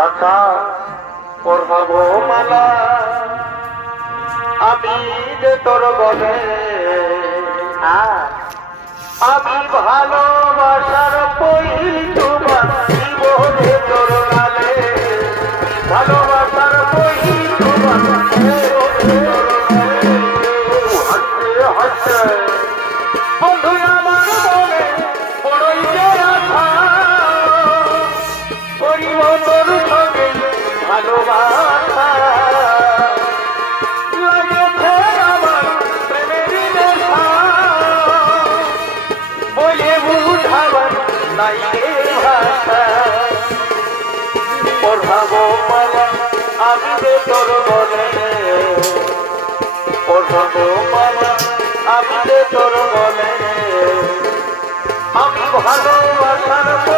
কথা পড়াবো মালা। আমি যে তোর বলে আমি ভালোবাসার পইল তোমার জীবনে তোর গালে ভালোবাসা। আমি ভালোবাসার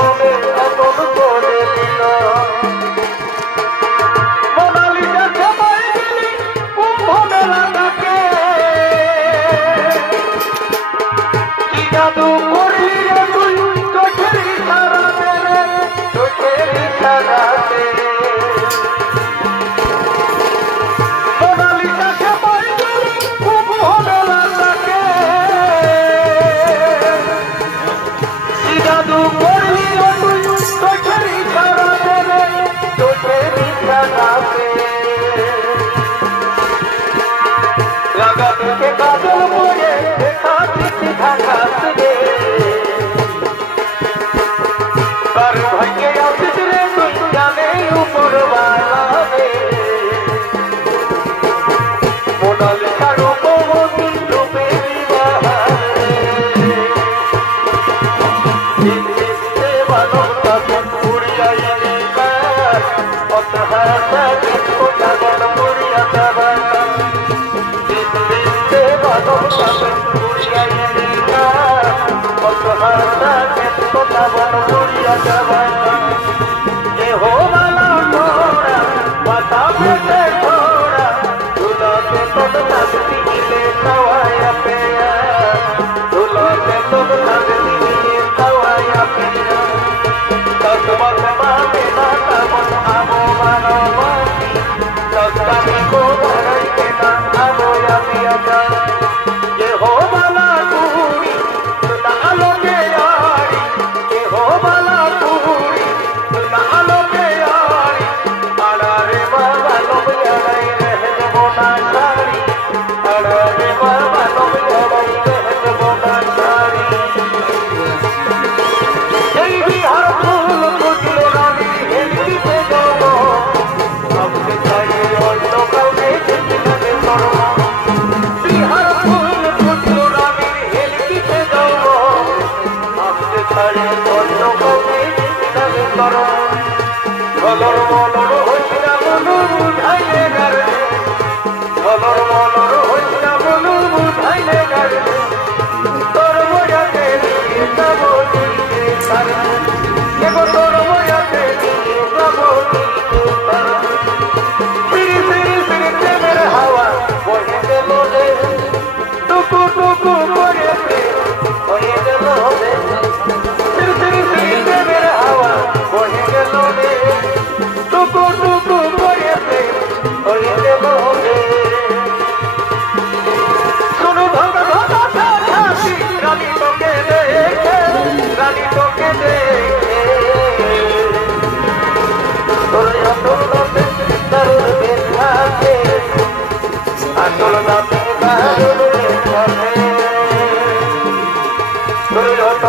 হবে हो ঝলর ঝলর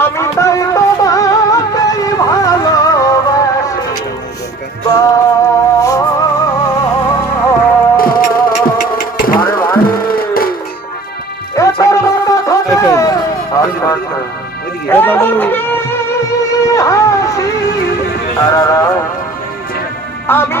আমি তাই তোমাকেই ভালোবাসি। আমি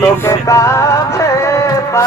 তোকে কাছে পা